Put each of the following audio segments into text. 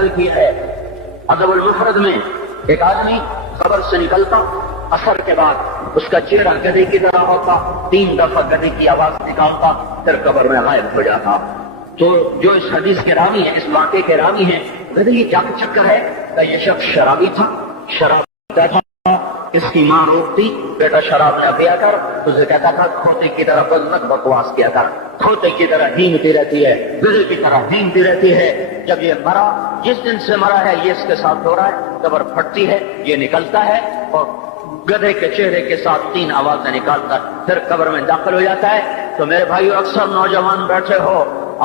نقل کیا ہے ادب المفرد میں، ایک آدمی قبر سے نکلتا، اثر کے بعد اس کا چہرہ گدھے کی طرح ہوتا، 3 دفعہ گدھے کی آواز نکالتا، پھر قبر میں غائب ہو جاتا۔ تو جو اس حدیث کے راوی ہیں، اس واقعے کے راوی ہیں، گدھے کی کیا چکر ہے کہ یہ شخص شرابی تھا، شراب پیتا تھا، اس کی ماں روکتی، بیٹا شراب نہ پیا کر، اسے کہتا تھا کھوتے کی طرح بد بکواس کیا کر، کھوتے کی طرح ہینگتی رہتی ہے، گدھے کی طرح ہینگتی رہتی ہے۔ جب یہ مرا، جس دن سے مرا ہے یہ اس کے ساتھ ہو رہا ہے، قبر پھٹتی ہے، یہ نکلتا ہے اور گدھے کے چہرے کے ساتھ 3 آوازیں نکالتا ہے، پھر قبر میں داخل ہو جاتا ہے۔ تو میرے بھائیو، اکثر نوجوان بیٹھے ہو،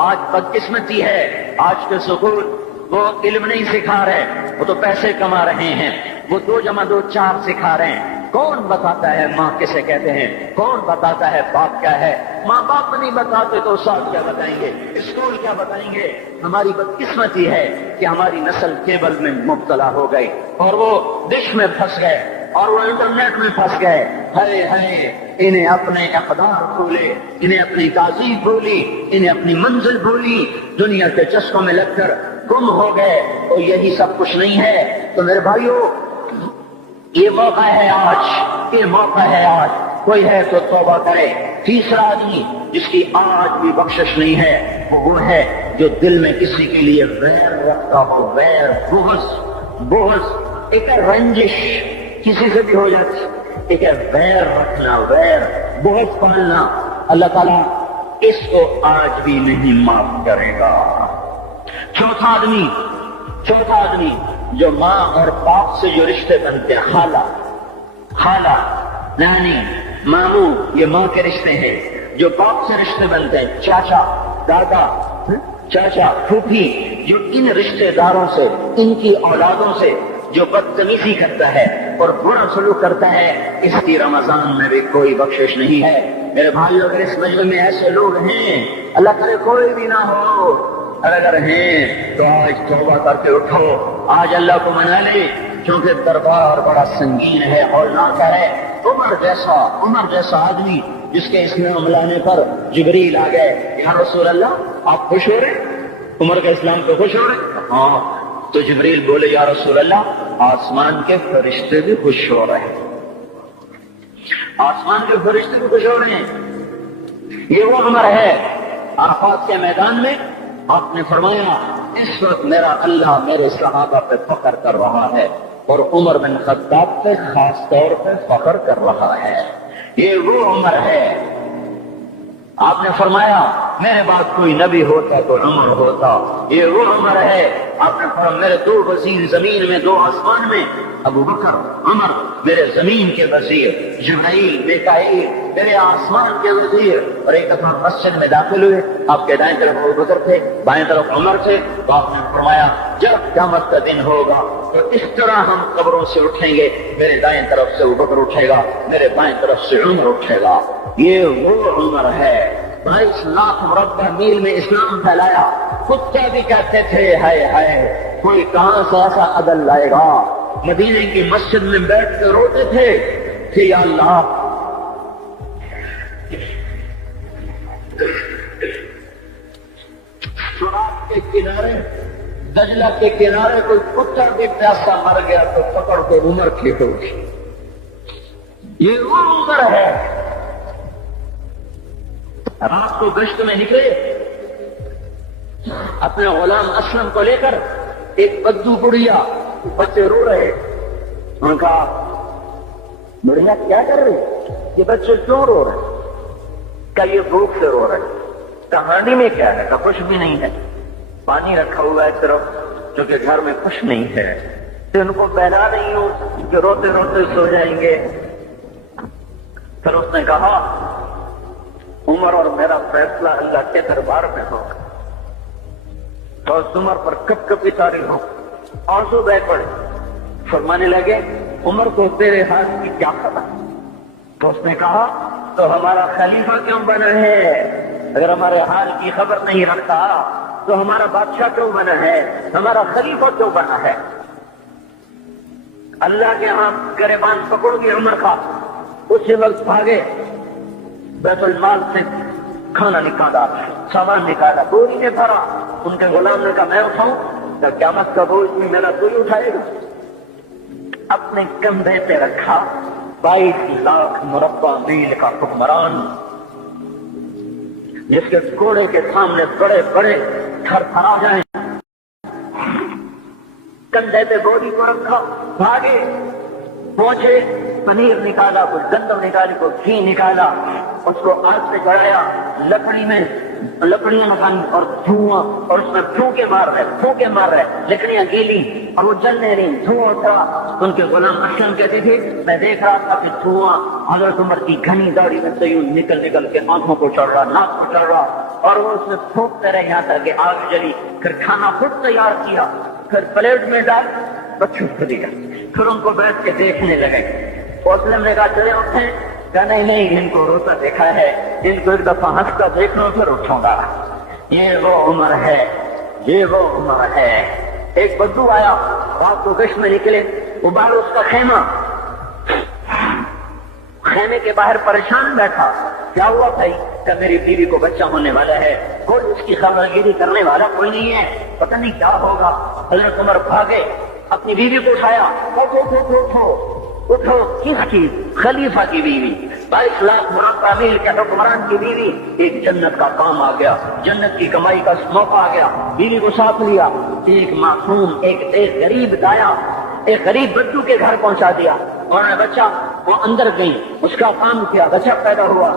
آج بدقسمتی ہے، آج کے سکول وہ علم نہیں سکھا رہے، وہ تو پیسے کما رہے ہیں، وہ 2 + 2 4 سکھا رہے ہیں۔ کون بتاتا ہے ماں کسے کہتے ہیں؟ کون بتاتا ہے باپ کیا ہے؟ ماں باپ نہیں بتاتے تو استاد کیا بتائیں گے؟ اسکول کیا بتائیں گے؟ ہماری بدقسمتی ہے کہ ہماری نسل کیبل میں مبتلا ہو گئی اور وہ ڈش میں پھنس گئے اور وہ انٹرنیٹ میں پھنس گئے۔ ہائے ہائے، انہیں اپنے اقدار بھولے، انہیں اپنی تہذیب بھولی، انہیں اپنی منزل بھولی، دنیا کے چسکوں میں لگ کر گم ہو گئے، اور یہی سب کچھ نہیں ہے۔ تو میرے بھائیو، یہ موقع ہے آج، یہ موقع ہے آج، کوئی ہے تو توبہ کرے۔ تیسرا آدمی جس کی آج بھی بخشش نہیں ہے وہ ہے جو دل میں کسی کے لیے ویر رکھتا ہو، ویر، بغض، ایک رنجش کسی سے بھی ہو جاتی، ایک ہے ویر رکھنا، ویر، بغض پالنا۔ اللہ تعالیٰ اس کو آج بھی نہیں معاف کرے گا۔ چوتھا آدمی جو ماں اور باپ سے جو رشتے بنتے ہیں، خالہ، نانی، ماموں، یہ ماں کے رشتے ہیں۔ جو باپ سے رشتے بنتے ہیں، چاچا، دادا، چاچا، پھوپھی، جو ان رشتے داروں سے، ان کی اولادوں سے جو بدتمیزی کرتا ہے اور برا سلوک کرتا ہے، اس کی رمضان میں بھی کوئی بخشش نہیں ہے۔ میرے بھائیو، اگر اس مجمع میں ایسے لوگ ہیں، اللہ کرے کوئی بھی نہ ہو، اگر ہیں تو آج توبہ کر کے اٹھو، آج اللہ کو منا لے، کیونکہ دربار بڑا سنگین ہے، ہولناک ہے۔ عمر جیسا آدمی جس کے اسلام لانے پر جبریل آ گئے، یا رسول اللہ آپ خوش ہو رہے؟ عمر کے اسلام پہ خوش ہو رہے؟ ہاں۔ تو جبریل بولے، یا رسول اللہ آسمان کے فرشتے بھی خوش ہو رہے ہیں، آسمان کے فرشتے بھی خوش ہو رہے ہیں۔ یہ وہ عمر ہے۔ عرفات کے میدان میں آپ نے فرمایا، اس وقت میرا اللہ میرے صحابہ پہ فخر کر رہا ہے، اور عمر بن خطاب پہ خاص طور پہ فخر کر رہا ہے۔ یہ وہ عمر ہے۔ آپ نے فرمایا، میرے بعد کوئی نبی ہوتا تو عمر ہوتا۔ یہ وہ عمر ہے۔ آپ نے فرمایا، میرے 2 وزیر زمین میں، 2 آسمان میں، ابو بکر، عمر، میرے زمین کے وزیر، جبرائیل، میکائیل، میرے آسمان کے وزیر۔ اور ایک دفعہ مسجد میں داخل ہوئے، آپ کے دائیں طرف ابو بکر تھے، بائیں طرف عمر تھے، تو آپ نے فرمایا، جب قیامت کا دن ہوگا تو اس طرح ہم قبروں سے اٹھیں گے، میرے دائیں طرف سے ابو بکر اٹھے گا، میرے بائیں طرف سے عمر اٹھے گا۔ یہ وہ عمر ہے۔ 22 لاکھ مربع میل میں اسلام پھیلایا، کتے بھی کہتے تھے ہائے ہائے، کوئی کہاں سے ایسا عدل لائے گا۔ مدینے کی مسجد میں بیٹھ کے روتے تھے کہ یا اللہ، فرات کے کنارے، دجلہ کے کنارے کوئی کتا بھی پیاسا مر گیا تو پکڑ کے عمر کھینچو گی۔ یہ وہ عمر ہے۔ رات کو گشت میں نکلے، اپنے غلام اسلم کو لے کر، ایک بدو بڑھیا، بچے رو رہے، ان کا بڑھیا کیا کر رہے؟ یہ بچے کیوں رو رہے؟ کیا یہ بھوک سے رو رہے؟ کہانی میں کیا ہے؟ کہ کچھ بھی نہیں ہے، پانی رکھا ہوا ہے صرف، کیونکہ گھر میں کچھ نہیں ہے، تو ان کو پہلا نہیں ہو کہ روتے روتے سو جائیں گے۔ پھر اس نے کہا، عمر اور میرا فیصلہ اللہ کے دربار میں ہوگا۔ تو اس عمر پر کب کبھی تاری ہو، آنسو بہ پڑے، فرمانے لگے، عمر کو تیرے ہاتھ کی کیا خبر؟ تو اس نے کہا، تو ہمارا خلیفہ کیوں بنا ہے؟ اگر ہمارے حال کی خبر نہیں رکھتا تو ہمارا بادشاہ کیوں بنا ہے؟ ہمارا خلیفہ کیوں بنا ہے؟ اللہ کے ہاں گریبان پکڑ گئے عمر کا، اسی وقت بھاگے، بیت المال سے کھانا نکالا، سامان نکالا، بوری میں بھرا۔ ان کے غلام نے کہا، میں اٹھاؤں؟ تو قیامت کا بوجھ بھی میرا کوئی اٹھائے گا؟ اپنے کندھے پہ رکھا 22 لاکھ مربع میل کا حکمران، جس کے گھوڑے کے سامنے بڑے بڑے تھر تھرا جائیں، کندھے پہ بوری کو رکھا، بھاگے پہنچے، پنیر نکالا، کچھ گندم نکالی، کچھ گھی نکالا، اس کو آگ سے چڑھایا، لکڑیاں نکالی اور دھواں، اور اس میں پھونکے مار رہے، لکڑیاں گیلی اور وہ جلنے رہی، دھواں اٹھا۔ ان کے غلام اشم کہتے تھے میں دیکھ رہا تھا کہ دھواں حضرت عمر کی گھنی داڑھی میں سے یوں نکل کے آنکھوں کو چڑھ رہا، ناک کو چڑھ رہا، اور وہ اس میں پھونکتے رہے یہاں تک کہ آگ جلی۔ پھر کھانا خود تیار کیا، پھر پلیٹ میں ڈال بچوں کو دیا، پھر ان کو بیٹھ کے دیکھنے لگے۔ اسلم نے کہا چلے اٹھیں؟ کہا نہیں، ان کو روتا دیکھا ہے، ان کو ایک دفعہ ہنستا دیکھ لو پھر اٹھوں گا۔ یہ وہ عمر ہے، یہ وہ عمر ہے۔ ایک بدو آیا، رات کو گشت میں نکلے، ابالو اس کا خیمے کے باہر پریشان بیٹھا۔ کیا ہوا بھائی؟ کہ میری بیوی کو بچہ ہونے والا ہے، کوئی اس کی خبرگیری کرنے والا کوئی نہیں ہے، پتہ نہیں کیا ہوگا۔ حضرت عمر بھاگے، اپنی بیوی کو اٹھایا، اٹھو کس کی؟ خلیفہ کی بیوی، 22 لاکھ مربع میل کے حکمران کی بیوی۔ ایک جنت کا کام آ گیا، جنت کی کمائی کا موقع آ گیا، بیوی کو ساتھ لیا، ایک معصوم، ایک غریب دایا، ایک غریب بدو کے گھر پہنچا دیا، اور بچہ وہ اندر گئی، اس کا کام کیا، بچہ پیدا ہوا۔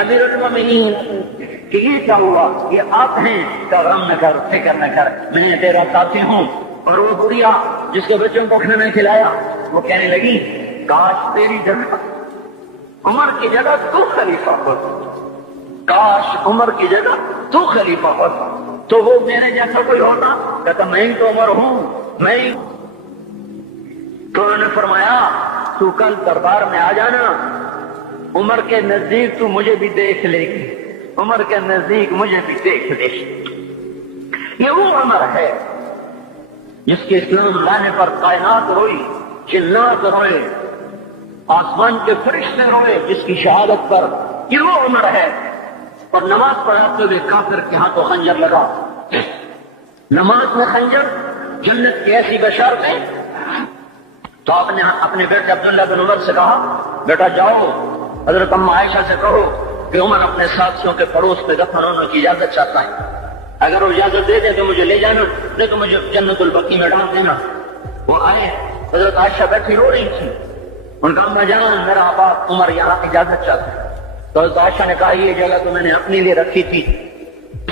امیر المومنین کہ یہ کیا ہوا؟ یہ آپ ہیں؟ کہ غم نہ کر، فکر نہ کر، میں تیرا ساتھی ہوں۔ اور وہ بڑھیا جس کے بچوں کو کھانا کھلایا، وہ کہنے لگی کاش تیری جگہ عمر کی جگہ تو خلیفہ ہوتا، کاش عمر کی جگہ تو خلیفہ ہوتا تو وہ میرے جیسا کوئی ہوتا۔ کہتا میں تو عمر ہوں، میں ہی۔ تو انہوں نے فرمایا تو کل دربار میں آ جانا، عمر کے نزدیک تو مجھے بھی دیکھ لے گی، عمر کے نزدیک مجھے بھی دیکھ لے گی۔ یہ وہ عمر ہے جس کے اسلام لانے پر کائنات روئی، جنات روئے، آسمان کے فرشتے روئے، جس کی شہادت پر یہ وہ عمر ہے۔ اور نماز پڑھاتے ہوئے کافر کے ہاتھوں خنجر لگا، نماز میں خنجر، جنت کی ایسی بشارت ہے۔ تو آپ نے اپنے بیٹے عبداللہ بن عمر سے کہا بیٹا جاؤ حضرت اماں عائشہ سے کہو کہ عمر اپنے ساتھیوں کے پڑوس پہ دفن ہونے کی اجازت چاہتا ہے، اگر وہ اجازت دے دے تو مجھے لے جانا، نہیں تو مجھے جنت البقیع میں ڈال دینا۔ وہ آئے، حضرت عائشہ بیٹھی رو رہی تھی، ان کا اماں جان میرا باپ عمر یہاں اجازت چاہتا ہے۔ تو حضرت عائشہ نے کہا یہ جگہ تو میں نے اپنے لیے رکھی تھی،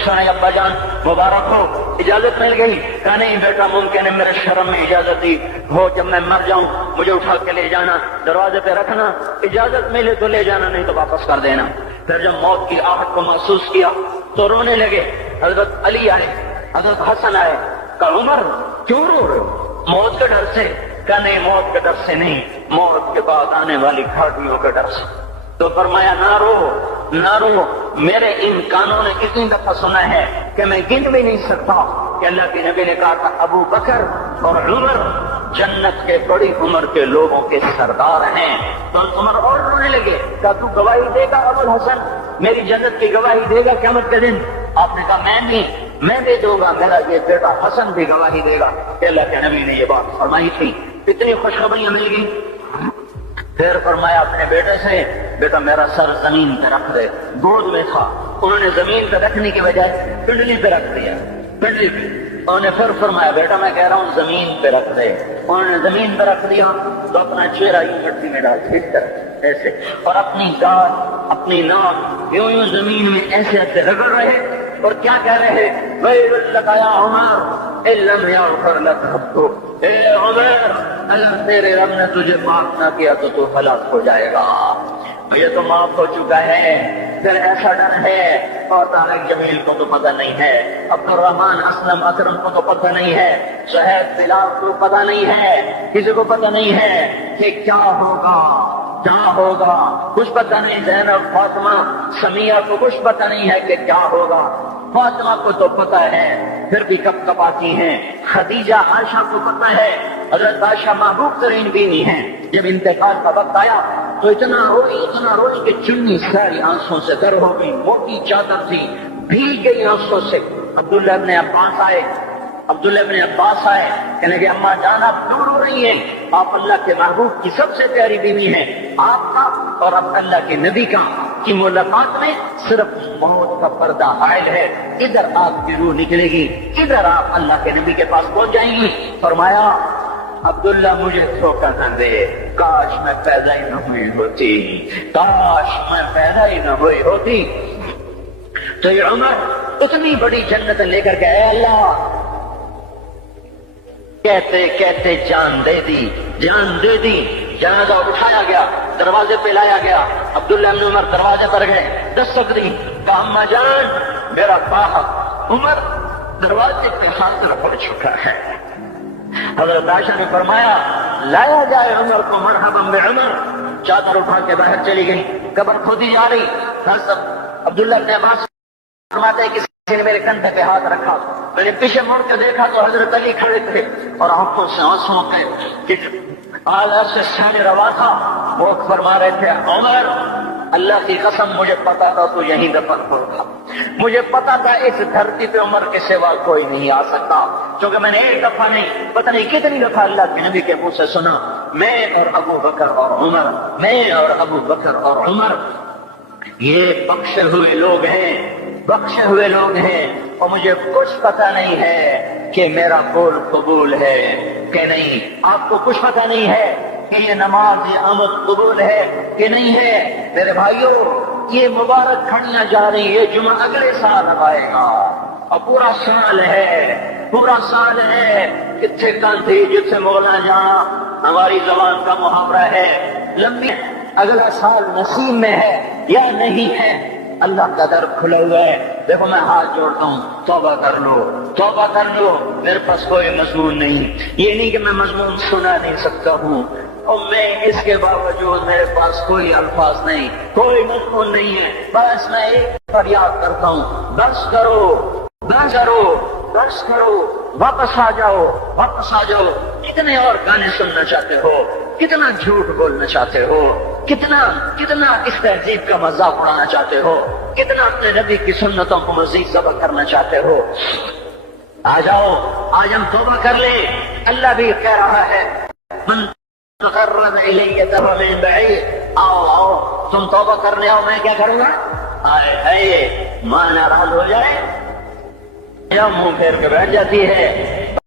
ابا جان مبارک ہو، اجازت مل گئی۔ کہا نہیں بیٹا ممکن ہے میرے شرم میں اجازت دی ہو، جب میں مر جاؤں مجھے اٹھا کے لے جانا، دروازے پہ رکھنا، اجازت ملے تو لے جانا، نہیں تو واپس کر دینا۔ پھر جب موت کی آہٹ کو محسوس کیا تو رونے لگے۔ حضرت علی آئے، حضرت حسن آئے، کہا عمر کیوں رو رہے ہو؟ موت کے ڈر سے؟ کہا نہیں موت کے ڈر سے نہیں، موت کے بعد آنے والی گھاٹیوں کے ڈر سے۔ تو فرمایا نہ رو نہ رو، میرے ان کانوں نے اتنی دفعہ سنا ہے کہ میں گن بھی نہیں سکتا کہ اللہ کے نبی نے کہا تھا ابو بکر اور عمر جنت کے بڑی عمر کے لوگوں کے سردار ہیں۔ تو عمر اور رونے لگے، کہا تو گواہی دے گا ابو الحسن، میری جنت کی گواہی دے گا قیامت کے دن؟ آپ نے کہا میں نہیں، میں بھی دوں گا، میرا یہ بیٹا حسن بھی گواہی دے گا کہ اللہ کے نبی نے یہ بات فرمائی تھی۔ اتنی خوشخبریاں مل گئی۔ پھر فرمایا اپنے بیٹے سے بیٹا میرا سر زمین پہ رکھ دے، گود میں تھا، انہوں نے زمین پہ رکھنے کی بجائے پنڈلی پہ رکھ دیا، پنڈلی پہ۔ انہوں نے پھر فرمایا بیٹا میں کہہ رہا ہوں زمین پہ رکھ دے، انہوں نے زمین پہ رکھ دیا تو اپنا چہرہ یوں مٹی میں ڈال ایسے، اور اپنی دانت اپنی ناک یوں یوں زمین میں ایسے ایسے رگڑ رہے، اور کیا کہہ رہے ویل لک یا عمر ان لم یغفر لک ربک، اے عمر اللہ تیرے رب نے تجھے معاف نہ کیا تو تو ہلاک ہو جائے گا، یہ تو معاف ہو چکا ہے۔ پھر ایسا ڈر ہے، اور طارق جمیل کو تو پتہ نہیں ہے، عبد الرحمان اسلم اکرم کو تو پتہ نہیں ہے، شہید بلال کو پتہ نہیں ہے، کسی کو پتہ نہیں ہے کہ کیا ہوگا کیا ہوگا، کچھ پتہ نہیں۔ زینب فاطمہ سمیہ کو کچھ پتہ نہیں ہے کہ کیا ہوگا، فاطمہ کو تو پتہ ہے پھر بھی کب کب آتی ہیں، خدیجہ عائشہ کو پتہ ہے، حضرت عائشہ محبوب ترین بیوی ہیں، جب انتقال کا وقت آیا تو اتنا روئی کہ چنی ساری آنسوں سے تر ہو گئی، موٹی چادر تھی بھیگ گئی آنسوں سے۔ عبداللہ ابن عباس آئے، عبداللہ ابن عباس آئے، کہنے کہ اماں جان آپ دور ہو رہی ہیں، آپ اللہ کے محبوب کی سب سے پیاری بیوی ہیں، آپ کا اور اب اللہ کے نبی کا کی ملاقات میں صرف موت کا پردہ حائل ہے، ادھر آپ کی روح نکلے گی، ادھر آپ اللہ کے نبی کے پاس پہنچ جائیں گی۔ فرمایا عبداللہ مجھے دھوکہ نہ دے، کاش میں پیدا ہی نہ ہوئی ہوتی، کاش میں پیدا ہی نہ ہوئی ہوتی۔ تو یہ عمر اتنی بڑی جنت لے کر کے اے اللہ، کہتے کہتے جان دے دی، جان دے دی۔ جنازہ اٹھایا گیا، دروازے پہ لایا گیا، عبداللہ بن عمر دروازے پر گئے، دستک دی، کہا اماں جان میرا باپ عمر دروازے پہ حاضر ہو چکا ہے۔ حضرت عائشہ نے فرمایا لایا جائے عمر کو، مرحبا بعمر۔ چادر اٹھا کے باہر چلی گئی، قبر کھودی جا رہی۔ عبداللہ بن عباس فرماتے ہیں کسی نے میرے کندھے پہ ہاتھ رکھا، میں نے پیچھے مڑ کے دیکھا تو حضرت علی کھڑے تھے اور آنکھوں سے آنسو کے آلہ سے سین روا تھا۔ وہ فرما رہے تھے عمر اللہ کی قسم مجھے پتا تھا تو یہیں دفن ہوگا، مجھے پتا تھا اس دھرتی پہ عمر کے سوا کوئی نہیں آ سکتا، کیونکہ میں نے ایک دفعہ نہیں پتہ نہیں کتنی دفعہ اللہ کے نبی کے منہ سے سنا، میں اور ابو بکر اور عمر، میں اور ابو بکر اور عمر یہ بخشے ہوئے لوگ ہیں، بخشے ہوئے لوگ ہیں، اور مجھے کچھ پتہ نہیں ہے کہ میرا قول قبول ہے کہ نہیں۔ آپ کو کچھ پتہ نہیں ہے کہ یہ نماز یہ عمل قبول ہے کہ نہیں ہے۔ میرے بھائیوں یہ مبارک کھڑیاں جا رہی ہے، جمعہ اگلے سال اب آئے گا اور پورا سال ہے، پورا سال ہے۔ کتنے کانتی جتنے مولا جہاں ہماری زبان کا محاورہ ہے لمبی، اگلا سال نصیب میں ہے یا نہیں ہے، اللہ کا در کھلا ہوا ہے۔ دیکھو میں ہاتھ جوڑتا ہوں، توبہ کر لو، توبہ کر لو۔ میرے پاس کوئی مضمون نہیں، یہ نہیں کہ میں مضمون سنا نہیں سکتا ہوں، اور میں اس کے باوجود میرے پاس کوئی الفاظ نہیں، کوئی مضمون نہیں ہے، بس میں ایک فریاد کرتا ہوں، بس کرو، بس کرو، بس کرو، واپس آ جاؤ، واپس آ جاؤ۔ کتنے اور گانے سننا چاہتے ہو، کتنا جھوٹ بولنا چاہتے ہو، کتنا اس تہذیب کا مذاق اڑانا چاہتے ہو، کتنا اپنے نبی کی سنتوں کو مزید ذبح کرنا چاہتے ہو۔ آ جاؤ، آج ہم توبہ کر لیں۔ اللہ بھی کہہ رہا ہے من تقرب الی تب من بعید، آؤ آؤ تم توبہ کرنے آؤ، میں کیا کروں گا؟ آئے ماں ناراض ہو جائے یا منہ پھیر کے بیٹھ جاتی ہے،